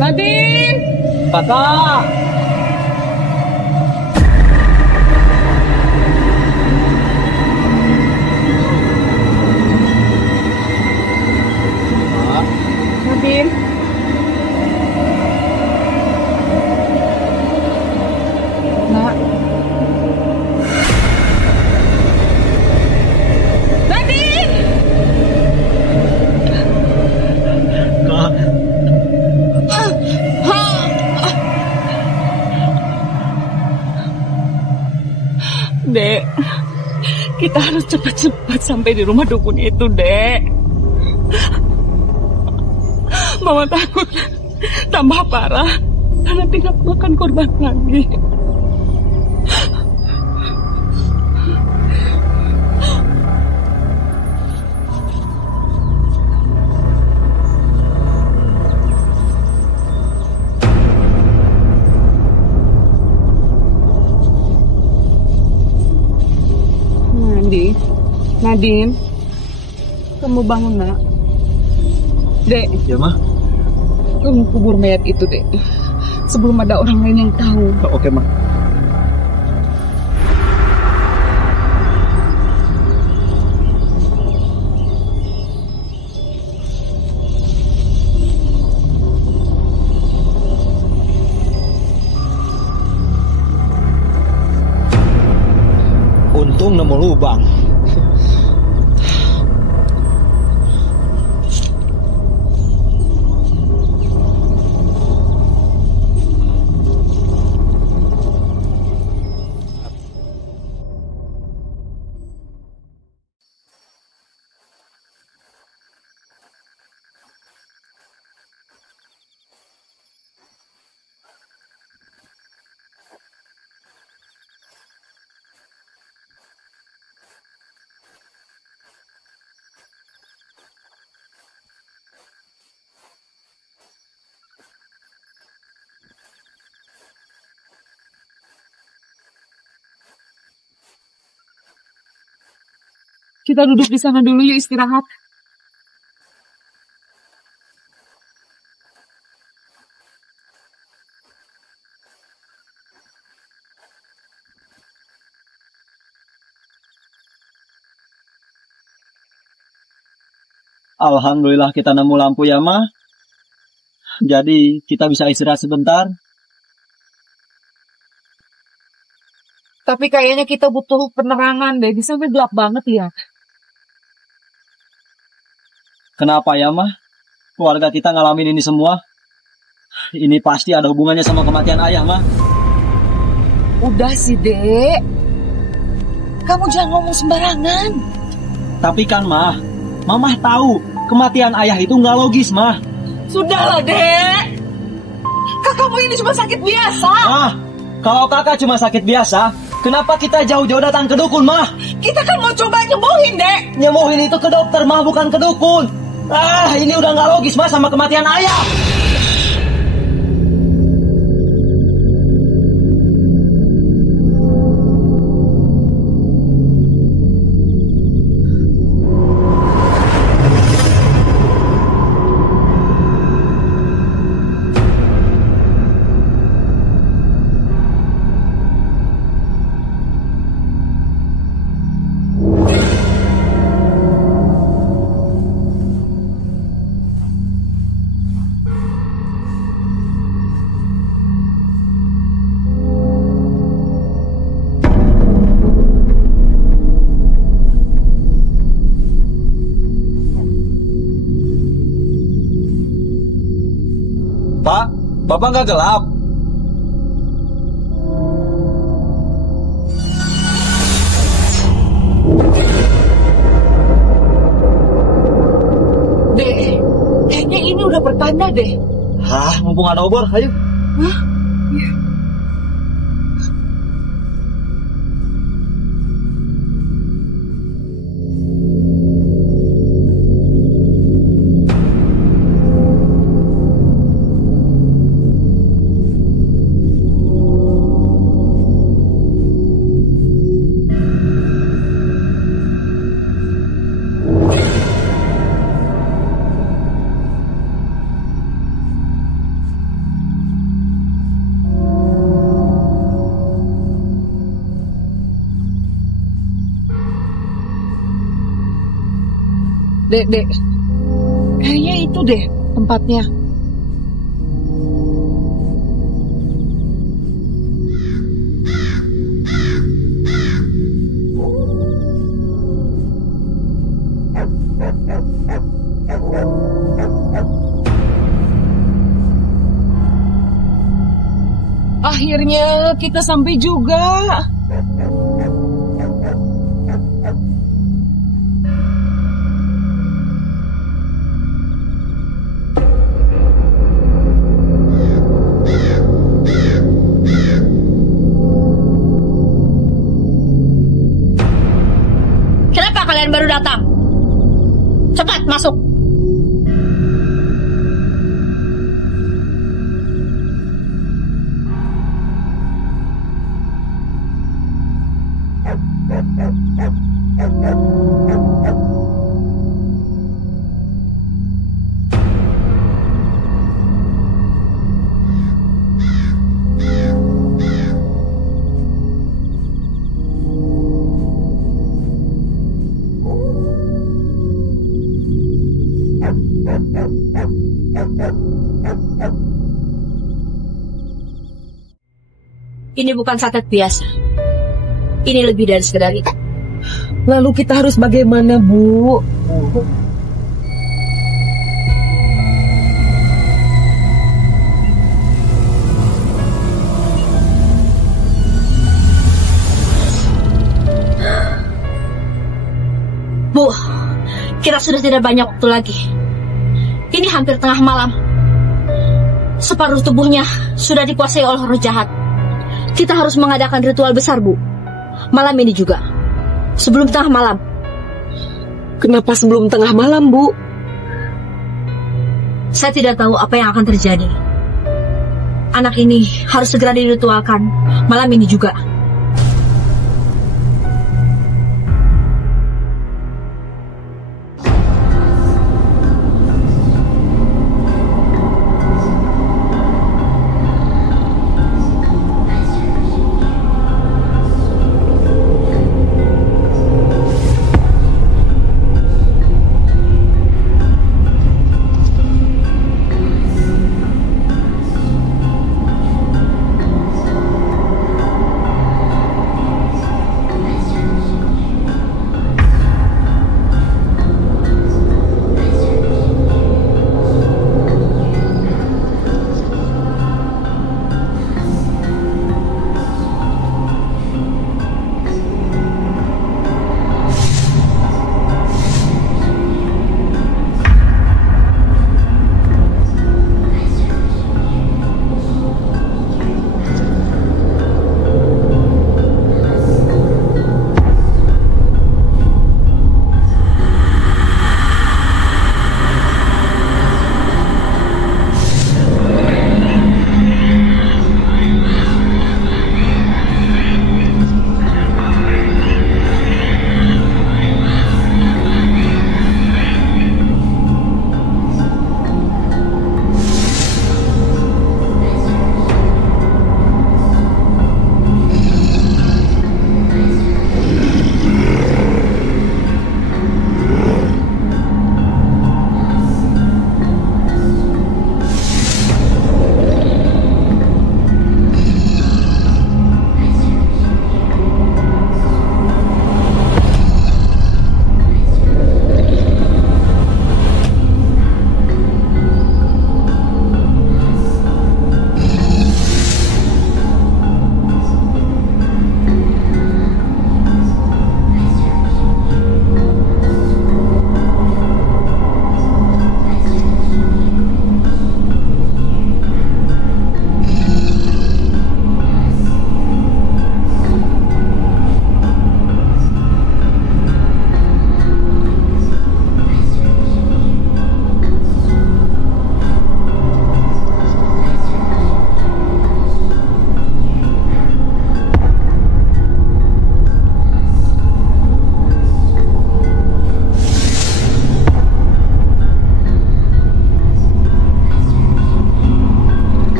Nadine! Kakak! Nadine! Nak. Nadine! Kak. Dek, kita harus cepat-cepat sampai di rumah dukun itu, Dek. Mama takut tambah parah karena tidak makan korban lagi. Nadine, kamu bangun, Nak. Dek. Ya, Ma. Kamu kubur mayat itu, Dek. Sebelum ada orang lain yang tahu. Oke, Ma. Untung nemu lubang. Kita duduk di sana dulu yuk istirahat. Alhamdulillah kita nemu lampu ya, Ma. Jadi kita bisa istirahat sebentar. Tapi kayaknya kita butuh penerangan deh. Di sana gelap banget ya. Kenapa ya, Ma? Keluarga kita ngalamin ini semua. Ini pasti ada hubungannya sama kematian ayah, Ma. Udah sih, Dek. Kamu jangan ngomong sembarangan. Tapi kan, Ma, Mamah tahu kematian ayah itu nggak logis, Ma. Sudahlah, Dek. Kakakmu ini cuma sakit biasa. Ma, kalau kakak cuma sakit biasa, kenapa kita jauh-jauh datang ke dukun, Ma? Kita kan mau coba nyembuhin, Dek. Nyembuhin itu ke dokter, Ma, bukan ke dukun. Ini udah nggak logis, Ma, sama kematian ayah. Pak, Bapak nggak gelap? Dek, kayaknya ini udah pertanda deh. Hah, mumpung ada obor, ayo. Hah? Iya. Dek, kayaknya itu deh tempatnya. Akhirnya kita sampai juga. Kalian baru datang. Cepat masuk. Ini bukan santet biasa. Ini lebih dari sekedar itu. Lalu kita harus bagaimana, Bu? Bu, kita sudah tidak banyak waktu lagi. Ini hampir tengah malam. Separuh tubuhnya sudah dikuasai oleh roh jahat. Kita harus mengadakan ritual besar, Bu. Malam ini juga. Sebelum tengah malam. Kenapa sebelum tengah malam, Bu? Saya tidak tahu apa yang akan terjadi. Anak ini harus segera diritualkan. Malam ini juga.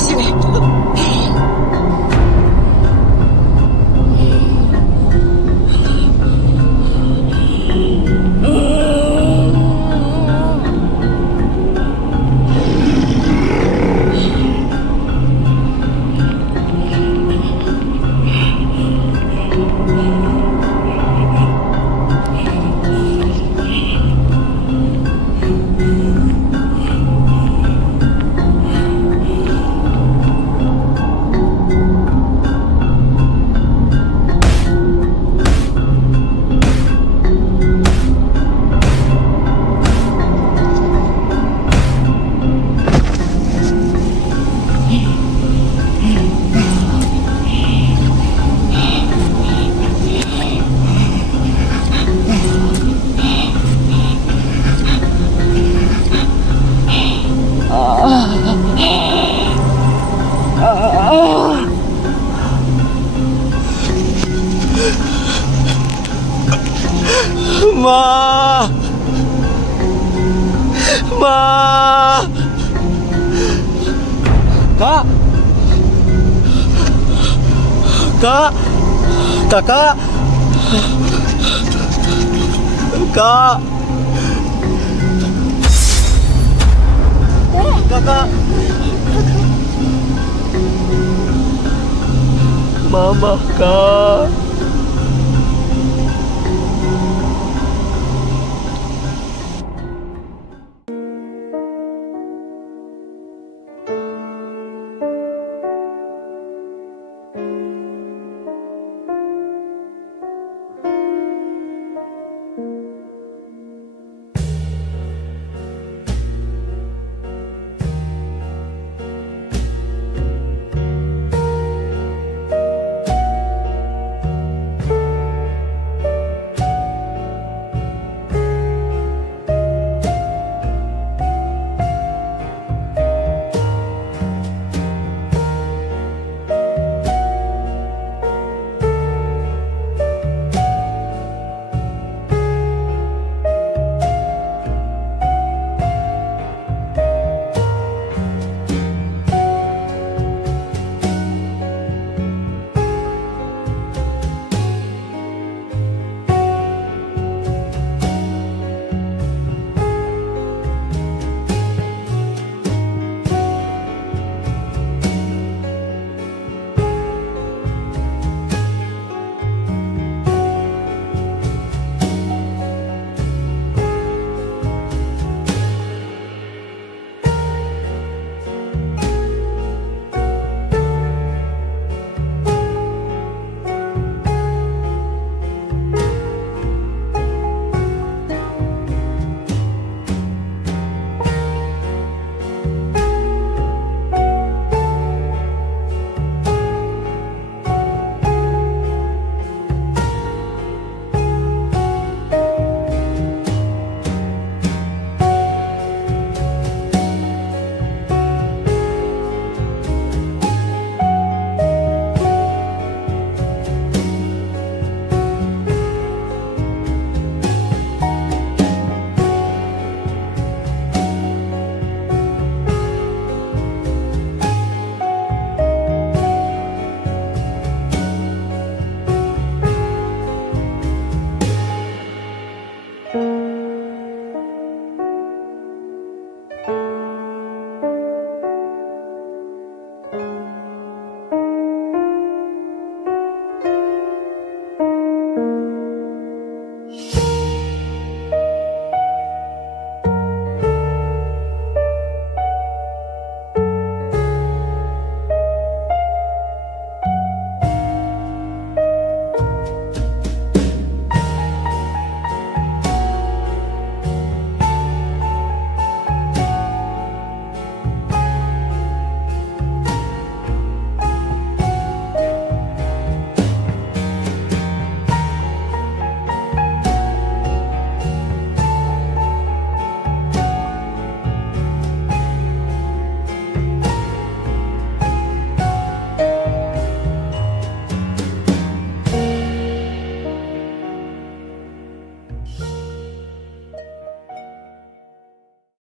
di sini. Ma. Kak. Kakak. Kak. Kakak. Mama, Kak.